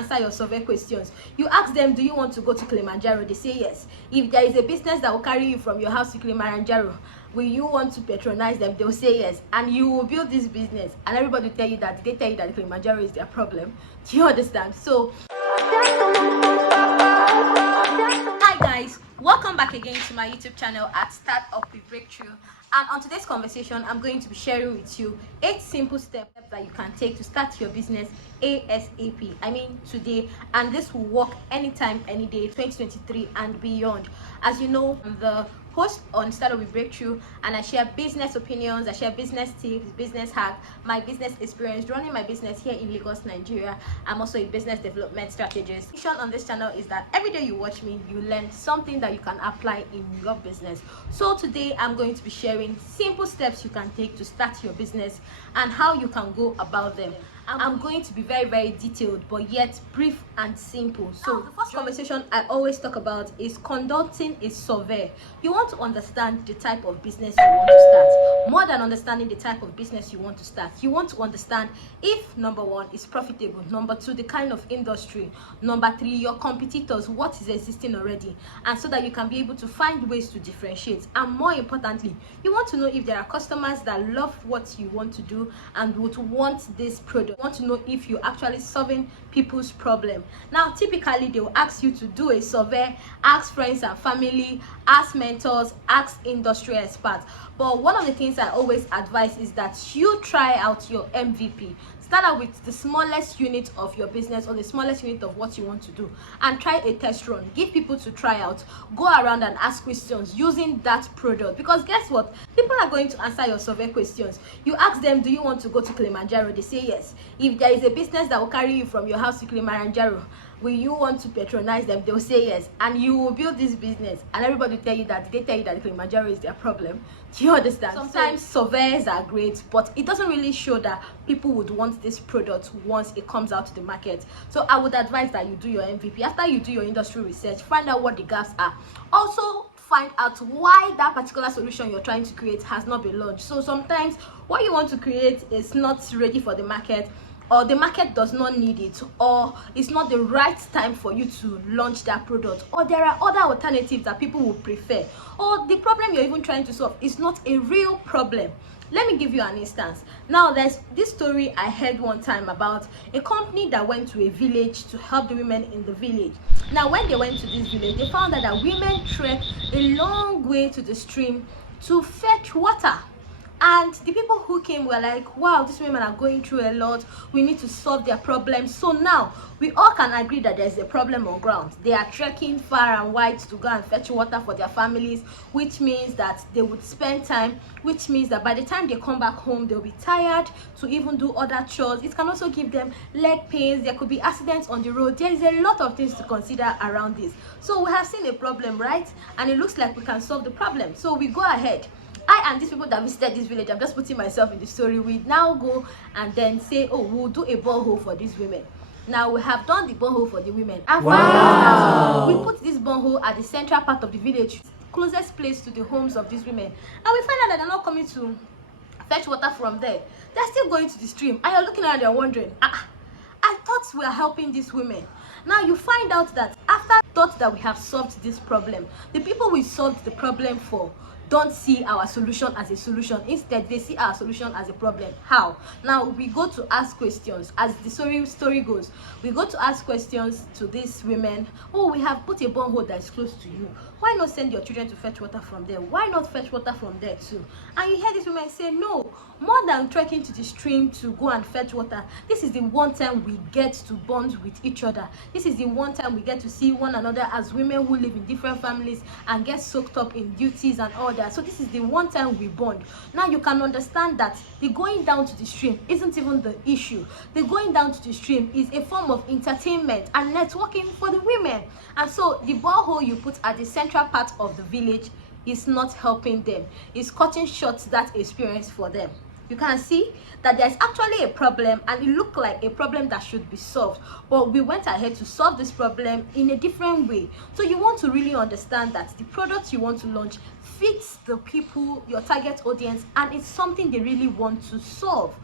answer your survey questions. You ask them, do you want to go to Kilimanjaro? They say yes. If there is a business that will carry you from your house to Kilimanjaro, will you want to patronize them? They'll say yes, and you will build this business, and everybody will tell you that they tell you that Kilimanjaro is their problem. Do you understand? So hi guys, welcome back again to my YouTube channel at Start Up with Breakthrough. And on today's conversation, I'm going to be sharing with you 8 simple steps that you can take to start your business ASAP. I mean today, and this will work anytime, any day, 2023 and beyond. As you know, I'm the host on Start Up with Breakthrough, and I share business opinions, I share business tips, business hack, my business experience running my business here in Lagos, Nigeria. I'm also a business development strategist. The mission on this channel is that every day you watch me, you learn something that you can apply in your business. So today I'm going to be sharing simple steps you can take to start your business and how you can go about them. I'm going to be very detailed, but yet brief and simple. So the first conversation I always talk about is conducting a survey. You want to understand the type of business you want to start. More than understanding the type of business you want to start, you want to understand if, number 1, it's profitable, number 2, the kind of industry, number 3, your competitors, what is existing already, and so that you can be able to find ways to differentiate. And more importantly, you want to know if there are customers that love what you want to do and would want this product. You want to know if you're actually solving people's problem. Now typically they will ask you to do a survey, ask friends and family, ask mentors, ask industry experts. But one of the things I always advise is that you try out your MVP. Start out with the smallest unit of your business or the smallest unit of what you want to do and try a test run. Give people to try out. Go around and ask questions using that product, because guess what? People are going to answer your survey questions. You ask them, do you want to go to Kilimanjaro? They say yes. If there is a business that will carry you from your house to Kilimanjaro, will you want to patronize them? They'll say yes, and you will build this business, and everybody will tell you that they tell you that Kilimanjaro is their problem. Do you understand? Sometimes surveys are great, but it doesn't really show that people would want this product once it comes out to the market. So I would advise that you do your MVP. After you do your industry research, find out what the gaps are. Also find out why that particular solution you're trying to create has not been launched. So sometimes what you want to create is not ready for the market, or the market does not need it, or it's not the right time for you to launch that product, or there are other alternatives that people will prefer, or the problem you're even trying to solve is not a real problem. Let me give you an instance. Now there's this story I heard one time about a company that went to a village to help the women in the village. Now when they went to this village, they found out that women trek a long way to the stream to fetch water. And the people who came were like, wow, these women are going through a lot, we need to solve their problems. So now we all can agree that there's a problem on ground. They are trekking far and wide to go and fetch water for their families, which means that they would spend time, which means that by the time they come back home, they'll be tired to even do other chores. It can also give them leg pains. There could be accidents on the road. There is a lot of things to consider around this. So we have seen a problem, right? And it looks like we can solve the problem. So we go ahead. I and these people that visited this village, I'm just putting myself in the story, we now go and then say, oh, we'll do a borehole for these women. Now we have done the borehole for the women. And wow. We put this borehole at the central part of the village, closest place to the homes of these women. And we find out that they're not coming to fetch water from there. They're still going to the stream. And you're looking around, you're wondering, I thought we are helping these women. Now you find out that after thought that we have solved this problem, the people we solved the problem for don't see our solution as a solution. Instead, they see our solution as a problem. How? Now we go to ask questions. As the story goes, we go to ask questions to these women. Oh, we have put a borehole that is close to you. Why not send your children to fetch water from there? Why not fetch water from there too? And you hear these women say, no, more than trekking to the stream to go and fetch water, this is the one time we get to bond with each other. This is the one time we get to see one another as women who live in different families and get soaked up in duties and all that. So this is the one time we bond. Now you can understand that the going down to the stream isn't even the issue. The going down to the stream is a form of entertainment and networking for the women. And so the borehole you put at the central part of the village is not helping them. It's cutting short that experience for them. You can see that there's actually a problem, and it looked like a problem that should be solved, but we went ahead to solve this problem in a different way. So you want to really understand that the product you want to launch fits the people, your target audience, and it's something they really want to solve.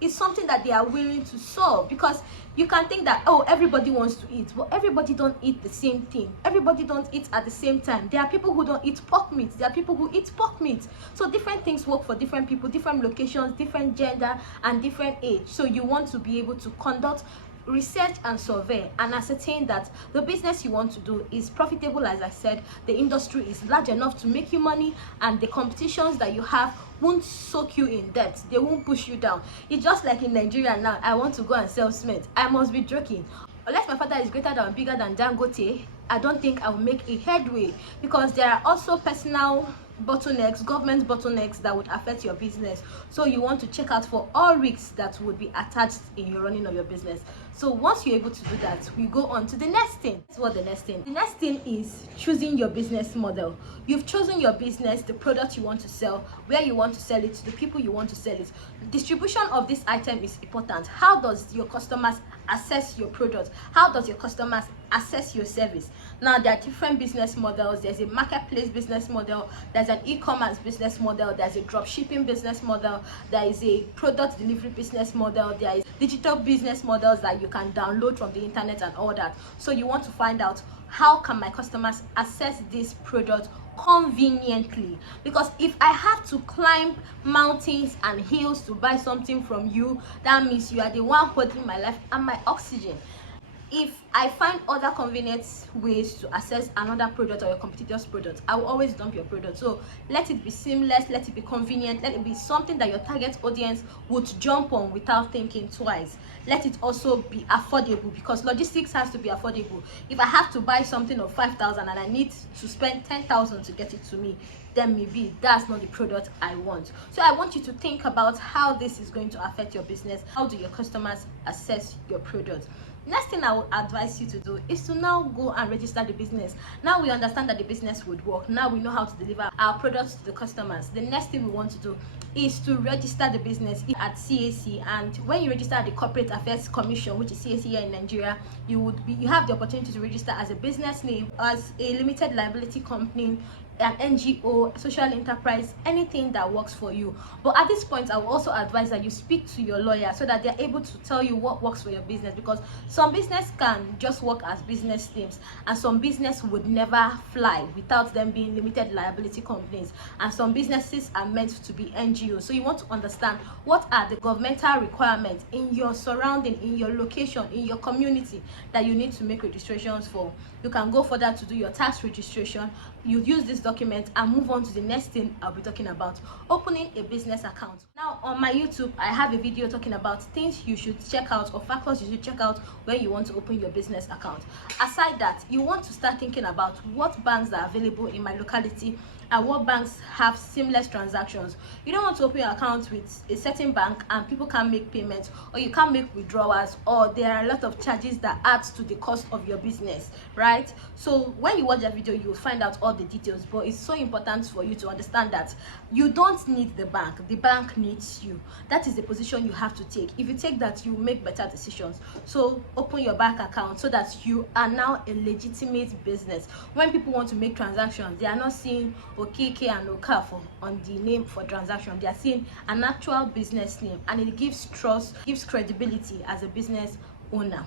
is something that they are willing to solve. Because you can think that, oh, everybody wants to eat, but everybody don't eat the same thing. Everybody don't eat at the same time. There are people who don't eat pork meat, there are people who eat pork meat. So different things work for different people, different locations, different gender, and different age. So you want to be able to conduct research and survey and ascertain that the business you want to do is profitable. As I said, the industry is large enough to make you money, and the competitions that you have won't soak you in debt. They won't push you down. It's just like in Nigeria now. I want to go and sell cement. I must be joking. Unless my father is greater than, bigger than Dangote, I don't think I will make a headway, because there are also personal bottlenecks, government bottlenecks that would affect your business. So you want to check out for all risks that would be attached in your running of your business. So once you're able to do that, we go on to the next thing. That's what the next thing. The next thing is choosing your business model. You've chosen your business, the product you want to sell, where you want to sell it, the people you want to sell it. Distribution of this item is important. How does your customers access your product? How does your customers access your service? Now, there are different business models. There's a marketplace business model, there's an e-commerce business model, there's a drop shipping business model, there is a product delivery business model, there is digital business models that you can download from the internet and all that. So you want to find out, how can my customers access this product conveniently? Because if I have to climb mountains and hills to buy something from you, that means you are the one holding my life and my oxygen. If I find other convenient ways to access another product or your competitor's product, I will always dump your product. So let it be seamless, let it be convenient, let it be something that your target audience would jump on without thinking twice. Let it also be affordable, because logistics has to be affordable. If I have to buy something of 5,000 and I need to spend 10,000 to get it to me, then maybe that's not the product I want. So I want you to think about how this is going to affect your business. How do your customers access your product? Next thing I would advise you to do is to now go and register the business. Now we understand that the business would work. Now we know how to deliver our products to the customers. The next thing we want to do is to register the business at CAC. And when you register at the Corporate Affairs Commission, which is CAC here in Nigeria, you have the opportunity to register as a business name, as a limited liability company, an NGO, social enterprise, anything that works for you. But at this point, I will also advise that you speak to your lawyer so that they're able to tell you what works for your business, because some business can just work as business names, and some business would never fly without them being limited liability companies, and some businesses are meant to be NGOs. So you want to understand what are the governmental requirements in your surrounding, in your location, in your community that you need to make registrations for. You can go further to do your tax registration. You use this document and move on to the next thing I'll be talking about: opening a business account. Now on my YouTube, I have a video talking about things you should check out, or factors you should check out when you want to open your business account. Aside that, you want to start thinking about what banks are available in my locality and what banks have seamless transactions. You don't want to open your account with a certain bank and people can't make payments, or you can't make withdrawals, or there are a lot of charges that adds to the cost of your business, right? So when you watch that video, you will find out all the details. But it's so important for you to understand that you don't need the bank needs you. That is the position you have to take. If you take that, you will make better decisions. So open your bank account so that you are now a legitimate business. When people want to make transactions, they are not seeing Okeke and Okafor on the name for transaction. They are seeing an actual business name, and it gives trust, gives credibility as a business owner.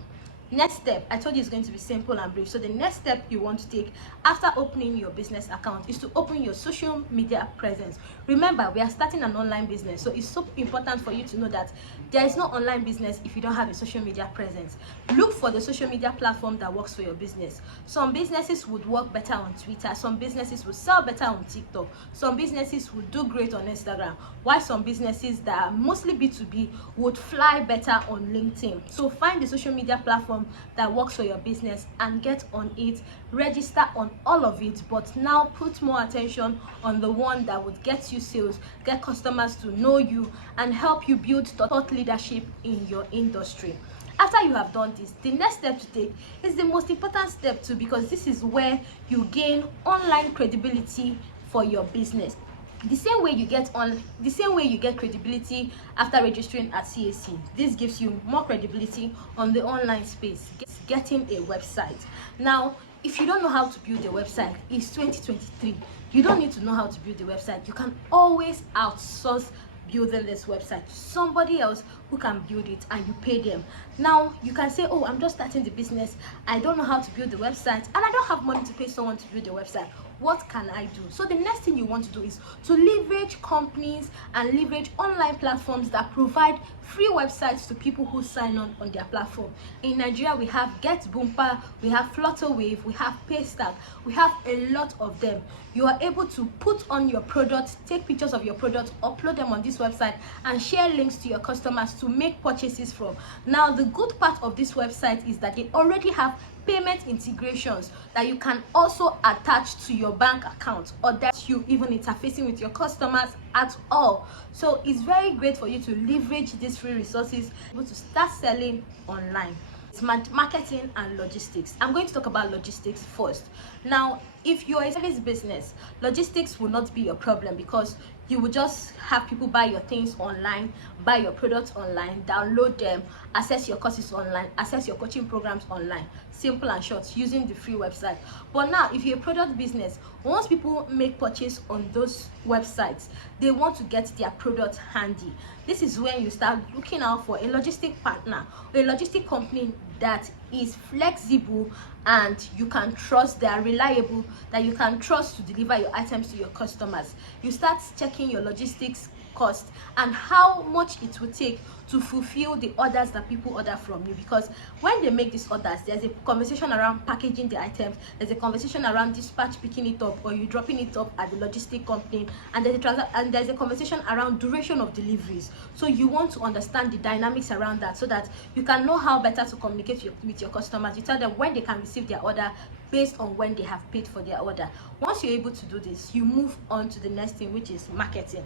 Next step, I told you it's going to be simple and brief. So the next step you want to take after opening your business account is to open your social media presence. Remember, we are starting an online business, so it's so important for you to know that there is no online business if you don't have a social media presence. Look for the social media platform that works for your business. Some businesses would work better on Twitter, some businesses will sell better on TikTok, some businesses would do great on Instagram, while some businesses that are mostly B2B would fly better on LinkedIn. So find the social media platform that works for your business and get on it. Register on all of it, but now put more attention on the one that would get you sales, get customers to know you, and help you build thought leadership in your industry. After you have done this, the next step to take is the most important step too, because this is where you gain online credibility for your business. The same way you get credibility after registering at CAC, this gives you more credibility on the online space. Getting a website. Now, if you don't know how to build a website, it's 2023. You don't need to know how to build a website. You can always outsource building this website to somebody else who can build it, and you pay them. Now you can say, oh, I'm just starting the business, I don't know how to build the website, and I don't have money to pay someone to build the website. What can I do? So the next thing you want to do is to leverage companies and leverage online platforms that provide free websites to people who sign on their platform. In Nigeria, we have GetBoompa, we have Flutterwave, we have Paystack, we have a lot of them. You are able to put on your product, take pictures of your product, upload them on this website, and share links to your customers to make purchases from. Now, the good part of this website is that they already have payment integrations that you can also attach to your bank account, or that you even interfacing with your customers at all. So it's very great for you to leverage these free resources able to start selling online. It's marketing and logistics. I'm going to talk about logistics first. Now, if you're a service business, logistics will not be your problem, because you will just have people buy your things online, buy your products online, download them, access your courses online, access your coaching programs online. Simple and short, using the free website. But now, if you're a product business, once people make purchase on those websites, they want to get their product handy. This is when you start looking out for a logistic partner, a logistic company that is flexible and you can trust, they are reliable, that you can trust to deliver your items to your customers. You start checking your logistics cost and how much it will take to fulfill the orders that people order from you, because when they make these orders, there's a conversation around packaging the items, there's a conversation around dispatch picking it up or you dropping it up at the logistic company, and there's a conversation around duration of deliveries. So you want to understand the dynamics around that so that you can know how better to communicate with your customers. You tell them when they can receive their order based on when they have paid for their order. Once you're able to do this, you move on to the next thing, which is marketing.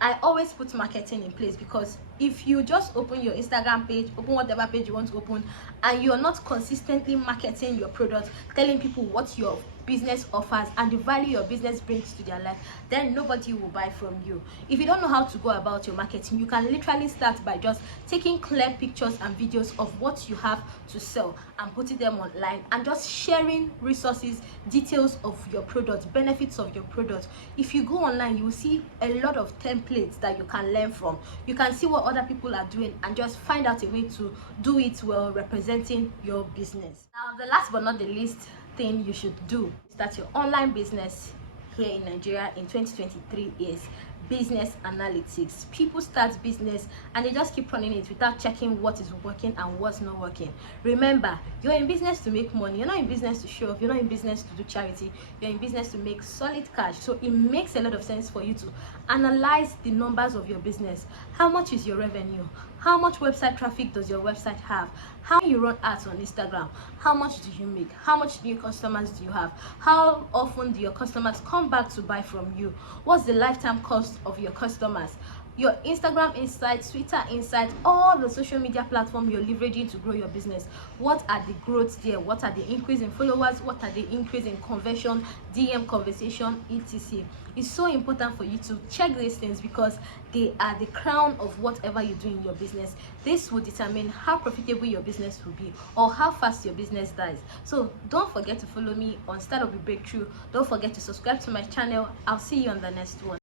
I always put marketing in place, because if you just open your Instagram page, open whatever page you want to open, and you're not consistently marketing your product, telling people what your business offers and the value your business brings to their life, then nobody will buy from you. If you don't know how to go about your marketing, you can literally start by just taking clear pictures and videos of what you have to sell and putting them online, and just sharing resources, details of your product, benefits of your product. If you go online, you will see a lot of templates that you can learn from. You can see what other people are doing and just find out a way to do it well, representing your business. Now, the last but not the least thing you should do start your online business here in Nigeria in 2023 is business analytics. People start business and they just keep running it without checking what is working and what's not working. Remember, you're in business to make money. You're not in business to show off. You're not in business to do charity. You're in business to make solid cash. So it makes a lot of sense for you to analyze the numbers of your business. How much is your revenue? How much website traffic does your website have? How you run ads on Instagram? How much do you make? How much new customers do you have? How often do your customers come back to buy from you? What's the lifetime cost of your customers? Your Instagram insights, Twitter insights, all the social media platform you're leveraging to grow your business. What are the growths there? What are the increase in followers? What are the increase in conversion, DM conversation, etc. It's so important for you to check these things, because they are the crown of whatever you do in your business. This will determine how profitable your business will be or how fast your business dies. So don't forget to follow me on Start Up with Breakthrough. Don't forget to subscribe to my channel. I'll see you on the next one.